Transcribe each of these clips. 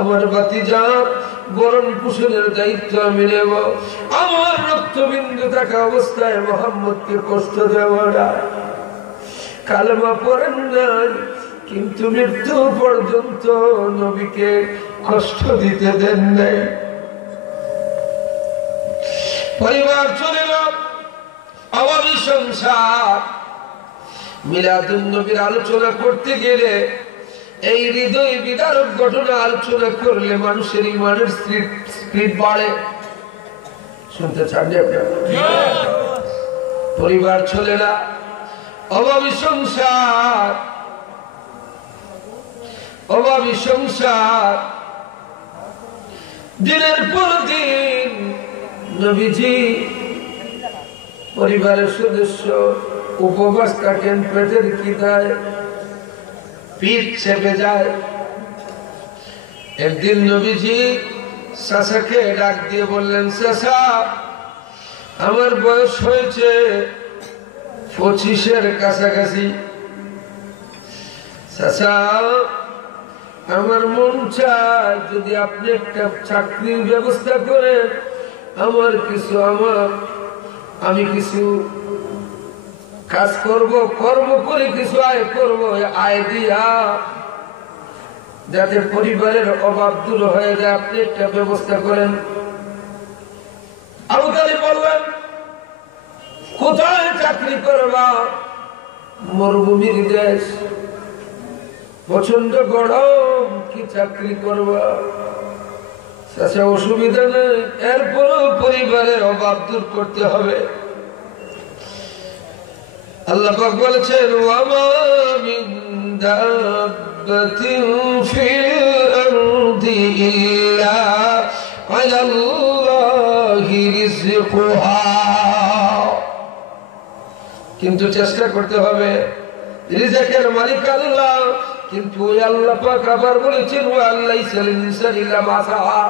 আমার ভাতিজা বরণ পোষণের দায়িত্ব আমি নেব। আমার রক্তবিন্দু থাকা অবস্থায় মোহাম্মদকে কষ্ট দেওয়া না। কালেমা পড়েন নাই কিন্তু মৃত্যু পর্যন্ত নবীকে কষ্ট দিতে দেন নাই। পরিবার চলে গেল, আওয়ামী সংসার। মিলাদুন নবীর আলোচনা করতে গেলে এই হৃদয় বিদারক ঘটনা আলোচনা করলে মানুষের ইমানের স্পিড বাড়ে। শুনতে চান আপনারা? পরিবার চলে না, অভাবী সংসার, অভাবী সংসার। দিনের পর দিন নবীজি পরিবারের সদস্য উপবাস কাটেন, পেটের খিদায় পিঠ চেপে যায়। একদিন নবীজি চাচাকে ডাক দিয়ে বললেন, চাচা আমার বয়স হয়েছে 25-এর কাছাকাছি। চাচা আমার মন চায় যদি আপনি একটা চাকরির ব্যবস্থা করেন, আমি কিছু কাজ করব, কর্ম করে কিছু আয় করব, আয় দিয়া যাতে পরিবারের অভাব দূর হয়ে যায়, আপনি একটা ব্যবস্থা করেন। আবু তালিব বললেন, কোথায় চাকরি করবা? মরুভূমির দেশ, প্রচন্ড গরম, কি চাকরি করবা? চাচা অসুবিধা নেই, এরপরও পরিবারের অভাব দূর করতে হবে। আল্লাহ পাক বলেছেন, ওয়ামা মিন দাব্বাতিন ফিল আরদি ইল্লা আলাল্লাহি রিজকুহা। কিন্তু চেষ্টা করতে হবে, রিজকের মালিক আল্লাহ। কিন্তু আল্লাহ পাক আবার বলেছেন, ওয়া লাইসা লিল ইনসানি ইল্লা মা সাআ।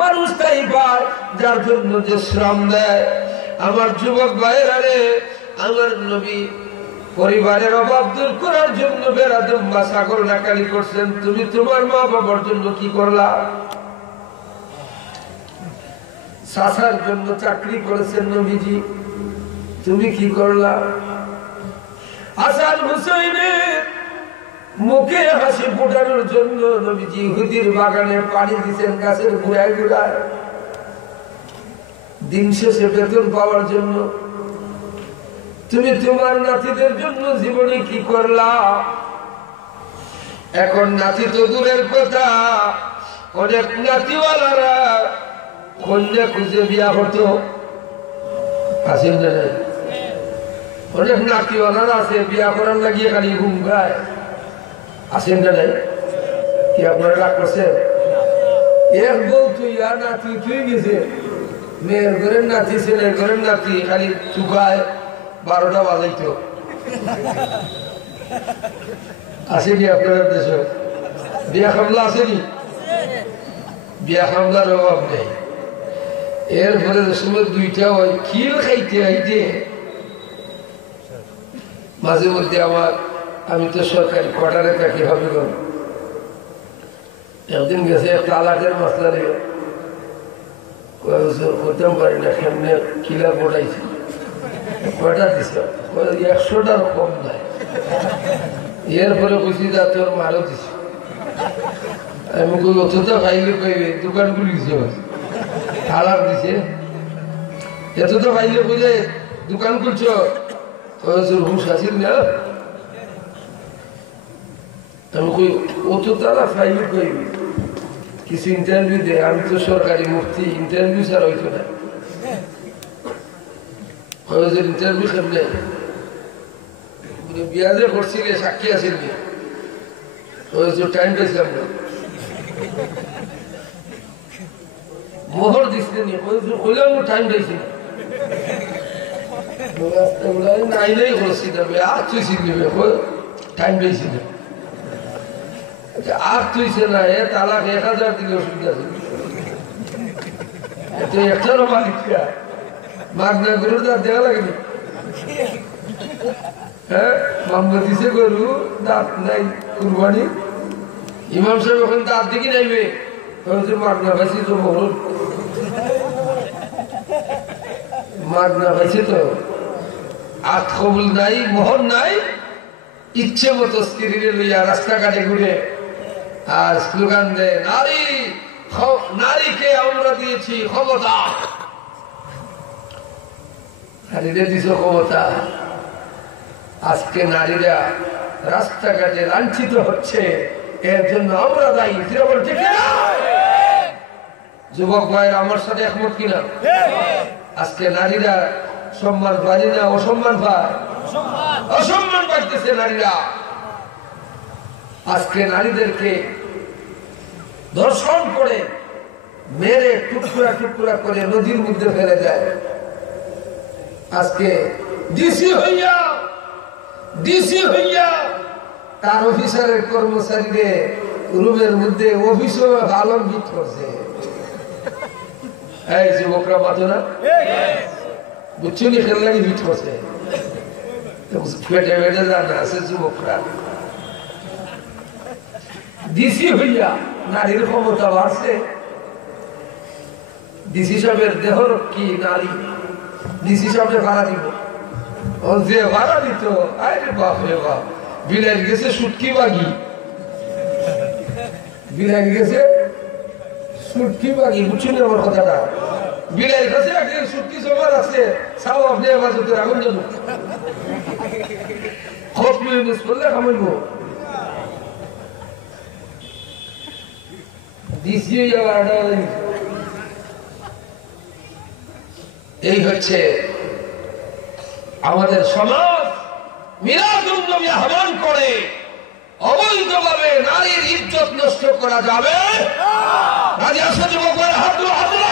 মানুষ তাই পায় যার জন্য যে শ্রম দেয়। আমার যুবক ভাইয়েরা রে, আমার নবী পরিবারের অভাব দূর করার জন্য বেড়াদম বা সাগর নাকালি করছেন। তুমি তোমার মা বাবার জন্য কি করলা? চাচার জন্য চাকরি করেছেন নবীজি, তুমি কি করলা? হাসান হুসাইনের মুখে হাসি ফোটানোর জন্য নবীজি ইহুদির বাগানে পানি দিচ্ছেন, গাছের গুড়ায় গুড়ায়, দিন শেষে বেতন পাওয়ার জন্য। তুমি তোমার নাতিদের জন্য জীবনে কি করলা? এখন নাতি তো দূরের কথা, অনেক নাতিওয়ালারা কন্যা খুঁজে বিয়া হতো, আছেন না? অনেক নাতিওয়ালারা আছে, বিয়া করার লাগিয়ে খালি ঘুম গায়, আছেন না? কি আপনারা রাগ করছেন? এক বউ তুই আর নাতি তুই গেছে, মেয়ের ঘরের নাতি ছেলের ঘরের নাতি খালি চুকায়, 12টা বাজাইতো। আসেনি আপনার দেশে বিয়া খামলা? আসেনি? বিয়া খামলার অভাব নেই। এরপরে সময় 2টা হয়, খিল খাইতে খাইতে মাঝে মধ্যে আমি তো সরকারি কোয়ার্টারে থাকি হবিগঞ্জ। একদিন গেছে একটা আলাটের মাসলা নিয়ে, করতেও পারি না, সামনে খিলা পড়াইছি। কয়টা দিছে? 100টার কম নাই। এরপরে বুঝি যা তোর মারও দিছে। আমি কই অতটা খাইলে কইবে দোকান খুলিছে, তালাক দিছে, এতটা খাইলে বুঝে দোকান খুলছ, হুশ আসিল না? আমি কই অত তালা খাইলে কইবে কিছু ইন্টারভিউ দে, আমি তো সরকারি মুফতি, ইন্টারভিউ ছাড়া হইতো না। ইন্টারভিউ কেমনে বিয়া যে করছিল, সাক্ষী আসিল, টাইম পাইছিলাম না, মোহর দিচ্ছিলেন, কইলাম টাইম পাইছি না, নাইলেই করছি আর তুইছি টাইম পাইছি না, আর তুইছে না, এ তালাক 1000 দিলে অসুবিধা আছে। একটারও মালিক মাগনা গরুর দেওয়া লাগেনি। হ্যাঁ মামলা দিছে গরু দাঁত নাই কুরবানি ইমাম সাহেব এখন দাঁত দিকে নাইবে মাগনা খাইছি তো বহু মাগনা খাইছে তো আত কবুল নাই মোহর নাই ইচ্ছে মতো স্ত্রীরে লইয়া রাস্তাঘাটে ঘুরে আর স্লোগান দেয় নারী নারীকে আমরা দিয়েছি ক্ষমতা নারীরা দিছ ক্ষমতা আজকে নারীরা রাস্তাঘাটে লাঞ্ছিত হচ্ছে এর জন্য আমরা দায়ী ঠিক না যুবক ভাইয়ের আমার সাথে একমত কিনা আজকে নারীরা সম্মান পায় না অসম্মান পায় অসম্মান পাইতেছে নারীরা আজকে নারীদেরকে ধর্ষণ করে মেরে টুকরা টুকরা করে নদীর মধ্যে ফেলে দেয় আজকে ডিসি হইয়া তার অফিসারের কর্মচারীদের রুমের মধ্যে অফিসও আলম্বিত করছে এই যুবকরা মাতো না বুঝছি খেললাম হিট করছে ফেটে ফেটে জানা আছে যুবকরা ডিসি হইয়া নারীর ক্ষমতা বাড়ছে ডিসি সাহেবের দেহরক্ষী নারী ডিসি সাহেব ভাড়া দিব ও যে ভাড়া দিত আরে বাপ রে বাপ বিলাইন গেছে সুটকি বাগি বিলাইন গেছে সুটকি বাগি বুঝছেন আমার কথাটা বিলাইন গেছে একদিন সুটকি জমার আছে সাও আপনি আমার যদি রাখুন যেন খোঁজ মিউনিস করলে খামাইব দিছিয়ে যাওয়ার এই হচ্ছে আমাদের সমাজ মিলাদুন নবী আহ্বান করে অবৈধভাবে নারীর ইজ্জত নষ্ট করা যাবে রাজি আছে যুবকরা হাত তুলো হাত তুলো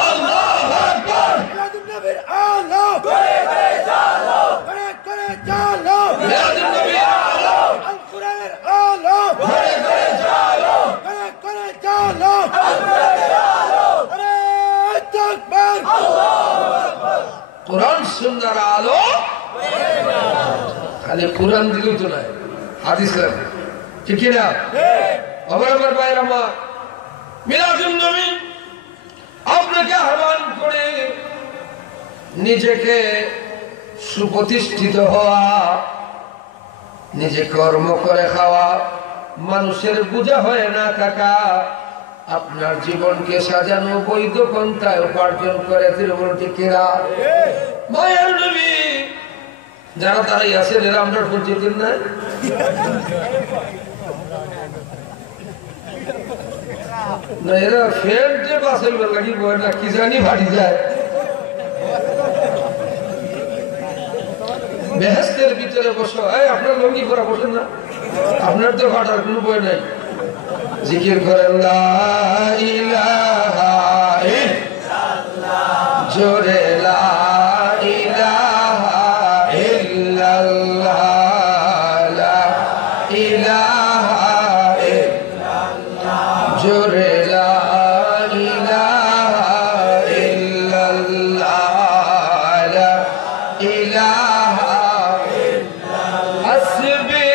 আল্লাহু আকবার মিলাদুন নবীর আলো করে করে চালো করে করে চালো মিলাদুন নবীর আলো আল কোরআনের আলো করে করে চালো করে করে চালো আল কোরআনের আলো আরে তাকবীর আল্লাহু আকবার কোরআন সুন্নাহর আলো খালি কোরআন দিলেই তো নয় হাদিস লাগবে ঠিক না আমার ভাইয়ের আমার মিলাদুন নবী আপনাকে আহ্বান করে নিজেকে সুপ্রতিষ্ঠিত হওয়া নিজে কর্ম করে খাওয়া মানুষের বোঝা হয়ে না থাকা আপনার জীবনকে সাজানো বৈধ পন্থায় উপার্জন করে তিরুবন্তিকেরা মায়ের নবী যারা তারাই আছেন এরা আমরা পরিচিত না এরা ফের যে বাসাইবার লাগি বয় না কি জানি ভাড়ি যায় বেহেস্তের ভিতরে বসো আপনার লঙ্গি করা বসেন না আপনার তো ফাটার কোনো বই নাই জিকির করেন লা ইলাহা ইল্লাল্লাহ জোরে লা ইলাহা ইল্লাল্লাহ লা ইলাহা ইল্লাল্লাহ জোরে লা ইলাহা ইল্লাল্লাহ লা ইলাহা ইল্লাল্লাহ হাসবি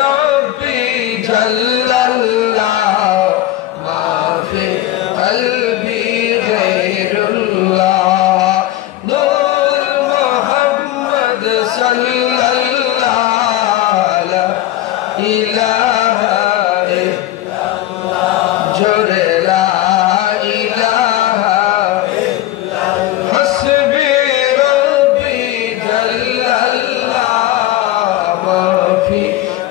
রাব্বি জাল্লাল্লাহ মা ফি কলবি গায়রুল্লাহ নূর মুহাম্মদ সাল্লাল্লাহ লা ইলাহা ইল্লাল্লাহ জোরে লা ইলাহা ইল্লাল্লাহ হাসবি রাব্বি জাল্লাল্লাহ মা ফি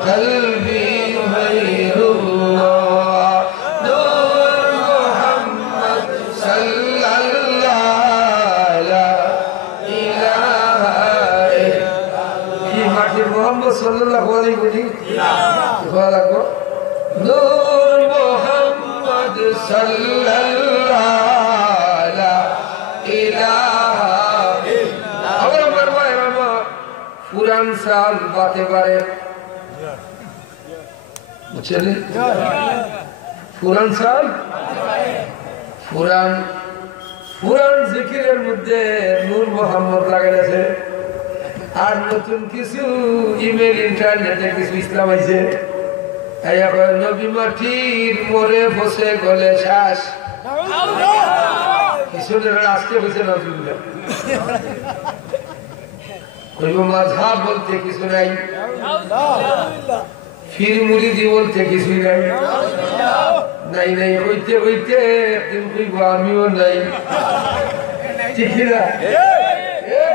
কলবি গায়রুল্লাহ নূর মুহাম্মদ সাল্লাল্লাহ লা ইলাহা ইল্লাল্লাহ কি মাটি মুহাম্মদ সাল্লাল্লাহু আলাইহি বলি ভালো নূর মুহাম্মদ সাল্লাল্লাহ লা ইলাহা ইল্লাল্লাহ আমার ভাই আমার পুরান সাল বাতে পারে বুঝছেন পুরান সাল পুরান জিকিরের মধ্যে নূর মুহাম্মদ লাগাইছে আর নতুন কিছু ইমেল ইন্টারনেটে কিছু ইসলাম আছে নবী মাটির পরে বসে গলে শ্বাস কিছু আজকে হয়েছে নজরুল্লাহ মাঝহাব বলতে কিছু নাই ফির মুরিদি বলতে কিছুই নাই নাই নাই হইতে হইতে একদিন কইব আমিও নাই ঠিক না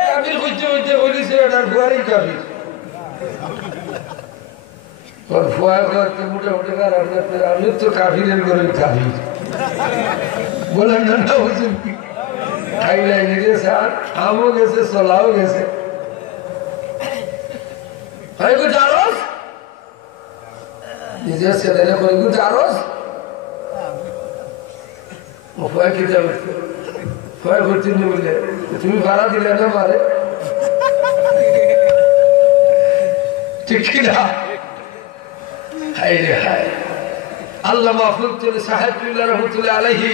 কাবির হইতে হইতে বলিছে এটার ভুয়ারই কাবির তোর ভুয়া করতে মোটামুটি আমি তো কাবিরের ঘরের কাবির বলেন না না বুঝুন কি খাই লাইনে গেছে আর আমও গেছে চলাও গেছে জারস নিজের ছেলেরা কইগু জারস ভয় কি যাবে ভয় করতে বললে তুমি ভাড়া দিলে না মারে ঠিক না হায় রে হায় আল্লামা ফজলুল সাহেব রহমাতুল্লাহ আলাইহি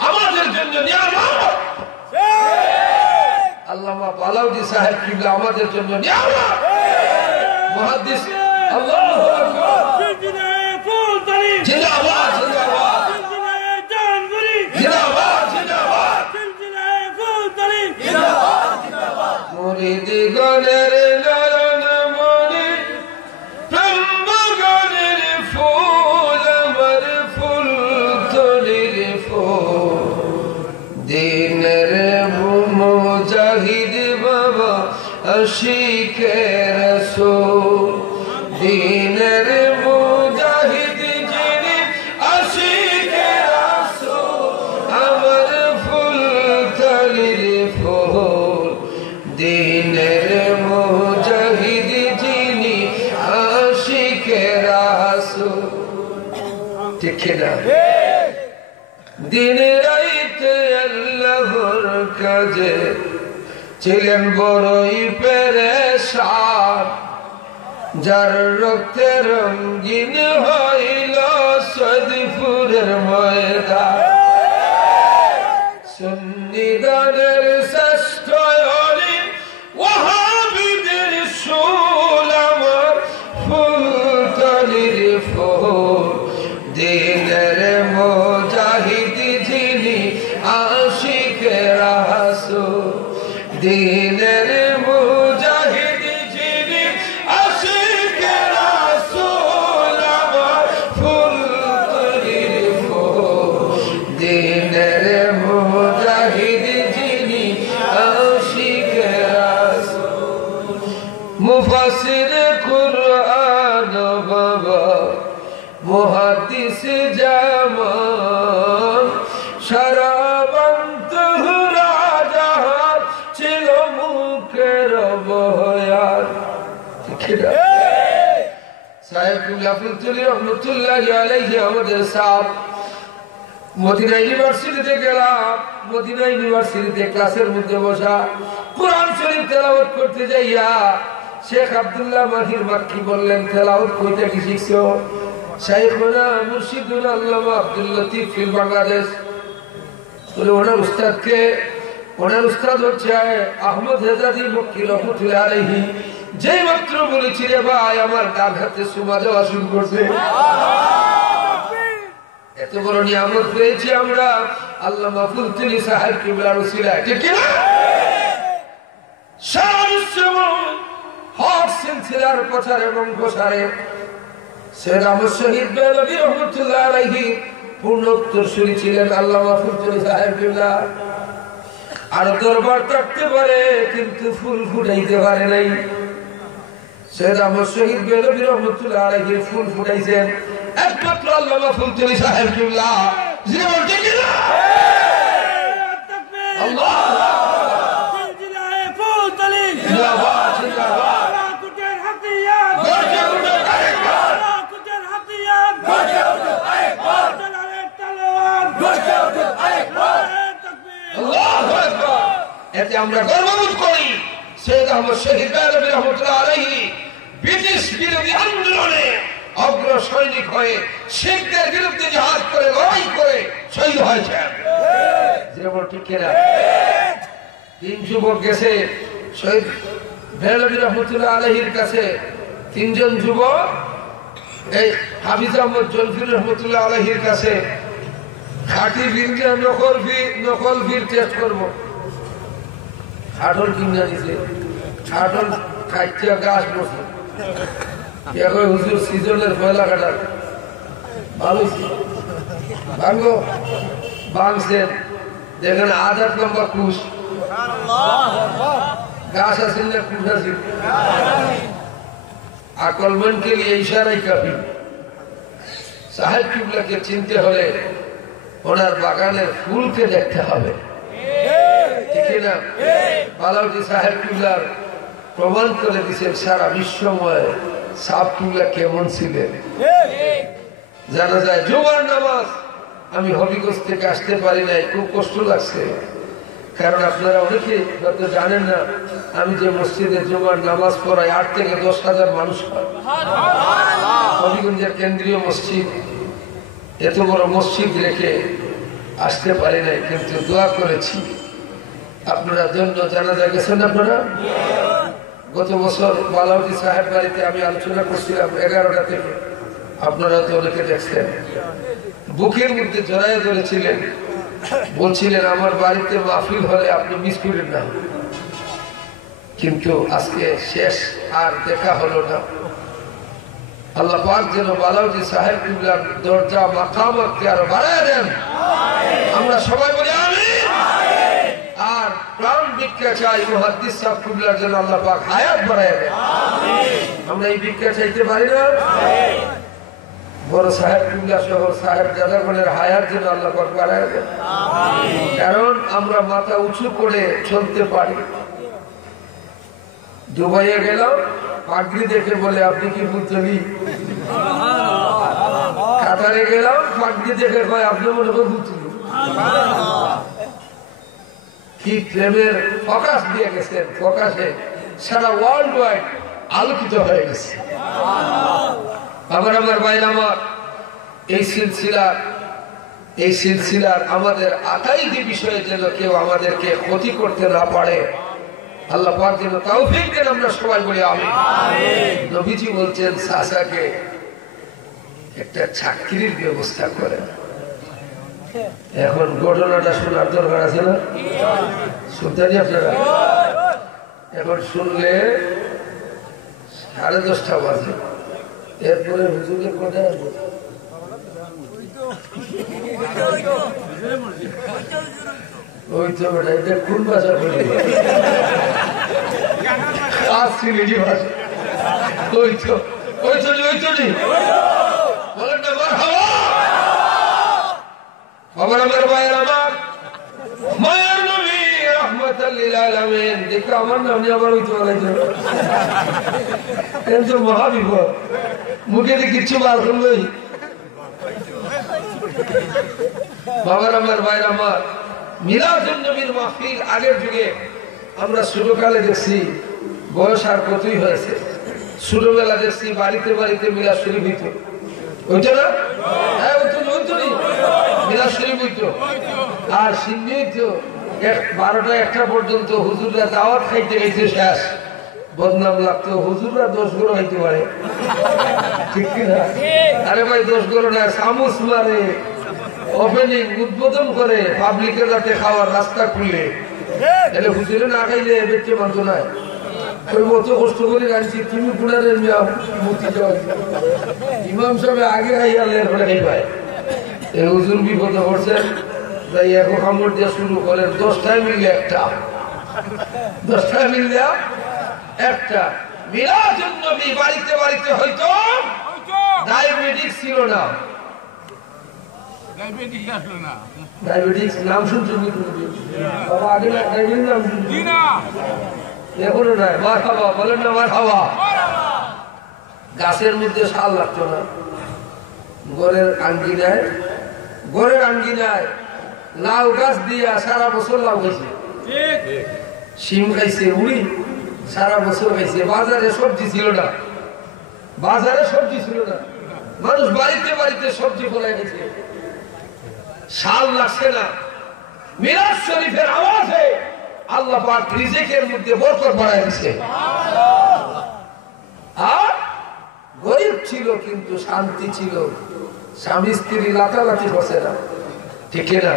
আমাদের জন্য নিয়ামত আল্লামা বালাউদ্দি সাহেব কিবলা আমাদের জন্য নিয়ামত মুহাদ্দিস আল্লাহু আকবার জিন্দাবাদ জিন্দাবাদ জানপুরি জিন্দাবাদ জিন্দাবাদ জিন্দাবাদ জিন্দাবাদ মুরিদ গণের নয়ন মনি ব্রহ্ম গণের ফুল আমার ফুল তলির ফুল দিনের মুজাহিদ বাবা আশিকে রাসূল দিনের মুজাহিদ যিনি আশিকে রাসূল আমার ফুল তলির ফুল দিনের মুজাহিদ যিনি আশিকে রাসূল ঠিক না দিন রাইতে আল্লাহর কাজে ছিলেন বড়ই পেরেশান যার রক্তে রঙিন হইল সদপুরের ময়দান সুন্নি দলের শ্রেষ্ঠ অলি ওয়াহাবিদের সুল আমার ফুল তলির ফুল দিনের মুজাহিদ যিনি আশিকে রাসূল দিনের মুজাহিদ যিনি আশিকে রাসূল আমার ফুল তলির ফুল দিনের মুজাহিদ যিনি আশিকে রাসূল মুফাসসির কুরআন বাবা মুহাদ্দিস জামান শরাবন্ত রাজা ছিল মুখের বয়ান ঠিক না সাইফুল্লাহ ফুলতুলি রহমাতুল্লাহি আলাইহি আমাদের সাহেব মদিনা ইউনিভার্সিটিতে গেলাম মদিনা ইউনিভার্সিটিতে ক্লাসের মধ্যে বসা কোরআন শরীফ তেলাওয়াত করতে যাইয়া শেখ আব্দুল্লাহ মাহির মাক্কি বললেন তেলাওয়াত কইতে কি শিখছো শাইখুনা মুর্শিদুল আল্লামা আব্দুল লতিফ ফিল বাংলাদেশ বলে ওনার উস্তাদকে ওনার উস্তাদ হচ্ছে আহমদ হেজাজি মক্কি রহমাতুল্লাহ আলাইহি যেই মাত্র বলেছি রে ভাই আমার ডান হাতে সুমা দেওয়া শুরু করছে এত বড় নিয়ামত পেয়েছি আমরা আল্লামা ফুলতুলি সাহেব কিবলার উসিলায় ঠিক কি না সারা বিশ্ব হক সিলসিলার প্রচার এবং প্রসারে সৈয়দ আহমদ শহীদ বেলভী রহমাতুল্লাহ আলাইহি পূর্ণ উত্তরসূরি ছিলেন আল্লামা ফুলতুলি সাহেব কিবলা আর দরবার থাকতে পারে কিন্তু ফুল ফুটাইতে পারে নাই সৈয়দ আহমদ শহীদ বেলভী রহমাতুল্লাহ আলাইহি ফুল ফুটাইছেন একমাত্র আল্লামা ফুলতুলি সাহেব কিবলা জীবন ঠিক না আল্লাহ জিলায়ে ফুলতুলি জিন্দাবাদ জিন্দাবাদ কুটের হাতিয়ার গর্জে উঠে আরেকবার কুটের হাতিয়ার গর্জে উঠে আরেকবার জালালের তলোয়ার গর্জে উঠে আরেকবার তাকবীর আল্লাহু আকবার এতে আমরা গর্ববোধ করি সৈয়দ আহমদ শহীদ বেলভী রহমাতুল্লাহ আলাইহি ব্রিটিশ বিরোধী আন্দোলনে অগ্র সৈনিক হয়ে শিখদের বিরুদ্ধে জিহাদ করে লড়াই করে শহীদ হয়েছেন যেমন ঠিক কিনা তিন যুবক গেছে শহীদ বেহলভী রহমতুল্লাহ আলাইহির কাছে তিনজন যুবক এই হাফিজ আহমদ জলফির রহমতুল্লাহ আলাইহির কাছে খাঁটি বীরকে নকল বীর টেস্ট করবো। খাটল কিনে দিছে, খাটল খাইতে গাছ বসে এখন হুজুর সিজনের পয়লা কাটার ভালো ভাঙ্গো ভাঙছেন দেখেন 8 নম্বর কুশ गाछ हासिल ने कुछ हासिल अकलमंद के लिए इशारा ही काफी साहेब किबला के चिंते होले ওনার বাগানের ফুলকে দেখতে হবে ঠিক না বালাউদ্দি সাহেব কিবলার প্রমাণ করে দিয়েছেন সারা বিশ্বময় সাহেব কিবলা কেমন ছিলেন জানা যায় জুমার নামাজ আমি হবিগঞ্জ থেকে আসতে পারি নাই খুব কষ্ট লাগছে কারণ আপনারা অনেকে হয়তো জানেন না আমি যে মসজিদে জুমার নামাজ পড়াই 8 থেকে 10,000 মানুষ হয় হবিগঞ্জের কেন্দ্রীয় মসজিদ এত বড় মসজিদ রেখে আসতে পারি নাই কিন্তু দোয়া করেছি আপনারা জন্য জানাজা গেছেন আপনারা গত বছর বালাউদ্দি সাহেব বাড়িতে আমি আলোচনা করছিলাম 11টা থেকে আপনারা তো অনেকে দেখছেন বুকের মধ্যে জড়াইয়া ধরেছিলেন বলছিলেন আমার বাড়িতে মাহফিল হলে আপনি মিস করেন না কিন্তু আজকে শেষ আর দেখা হলো না আল্লাহ পাক যেন বালাউদ্দি সাহেব কিবলার দরজা মাকামকে আরো বাড়ায় দেন আমরা সবাই বলি আমিন আর প্রাণ ভিক্ষা চাই মুহাদ্দিস সাহেব কিবলার জন্য আল্লাহ পাক হায়াত বাড়ায় দেন আমরা এই ভিক্ষা চাইতে পারি না বড় সাহেব কিবলা সহ সাহেব জাদাগণের হায়াত যেন আল্লাহ পাক বাড়ায় দেন কারণ আমরা মাথা উঁচু করে চলতে পারি দুবাইয়ে গেলাম পাগড়ি দেখে বলে আপনি কি বুঝলি কাতারে গেলাম পাগড়ি দেখে কয় আপনি মনে করে বুঝলি কি প্রেমের ফোকাস দিয়ে গেছেন ফোকাসে সারা ওয়ার্ল্ড ওয়াইড আলোকিত হয়ে গেছে আমার বাইরে আমার এই সিলসিলার আমাদের আকাইদি বিষয়ে যেন কেউ আমাদেরকে ক্ষতি করতে না পারে আল্লাহ পাক যেন তৌফিক দেন আমরা সবাই বলি আমিন নবীজি বলছেন চাচাকে একটা চাকরির ব্যবস্থা করেন এখন ঘটনাটা শোনার দরকার আছে না শুনতে আপনারা এখন শুনলে 10:30 বাজে এরপরে হুজুরের কোথায় আছে ওই তো বেটা এটা কোন ভাষা বলি সিলেটি ভাষা ওই তো বলেন না মারহাবা আমার ভাইয়ের আমার মায়ের নবী রাহমাতাল লিল আলামিন দেখো আমার নাম নিয়ে আবার ওই তো বলাইছে এত মহাবিপদ মুখে দিয়ে কিচ্ছু বার করলই বাবার আমার ভাইয়ের আমার মিলাদুন নবীর মাহফিল আগের যুগে আমরা শুরুকালে দেখছি বয়স আর কতই হয়েছে ছোটবেলা দেখছি বাড়িতে বাড়িতে মিলাদ শরীফ হইতো ওইটা না হ্যাঁ ওইতো মিলাদ শরীফ হইতো আর সিন্ধি হইতো 12টা 1টা পর্যন্ত হুজুররা দাওয়াত খাইতে খাইতে শেষ বদনাম লাগতো হুজুররা 10 গরো হইতে পারে ঠিক কিনা আরে ভাই 10 গরো না সামুস মারে ওপেনিং উদ্বোধন করে পাবলিকের যাতে খাওয়ার রাস্তা খুলে তাহলে হুজুরে না খাইলে বেঁচে মানতো না ওই মতো কষ্ট করে রাখছি তুমি পুনারের মূর্তি ইমাম সাহেব আগে খাইয়ালে এরপরে খাই পায় এই হুজুর বিপদে পড়ছেন তাই এখন কামড় দিয়ে শুরু করেন 10টায় মিললে একটা 10টায় মিললে একটা মিলাদুন নবী বাড়িতে বাড়িতে হয়তো ডায়াবেটিস ছিল না ডায়াবেটিস নাম শুনছো বাবা আগে না ডায়াবেটিস নাম শুনছি না এখনো নাই মারহাবা বলেন না মারহাবা গাছের মধ্যে শাল লাগতো না ঘরের আঙ্গিনায় লাউ গাছ দিয়া সারা বছর লাউ খাইছে শিম খাইছে উড়ি সারা বছর খাইছে বাজারে সবজি ছিল না মানুষ বাড়িতে বাড়িতে সবজি ফলাই গেছে শাল লাগছে না মিলাদ শরীফের আওয়াজে আল্লাহ পাক রিজিকের মধ্যে বরকত বাড়ায় দিয়েছে। আর গরিব ছিল কিন্তু শান্তি ছিল, স্বামী স্ত্রী লাতালাতি বসে না, ঠিক না?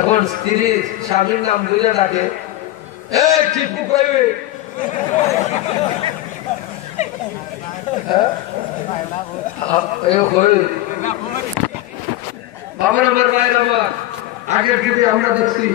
এখন স্ত্রী স্বামীর নাম ধরে ডাকে, এই টিপু কইবে, বাবার আমার ভাইয়ের আমার আগের থেকে আমরা দেখছি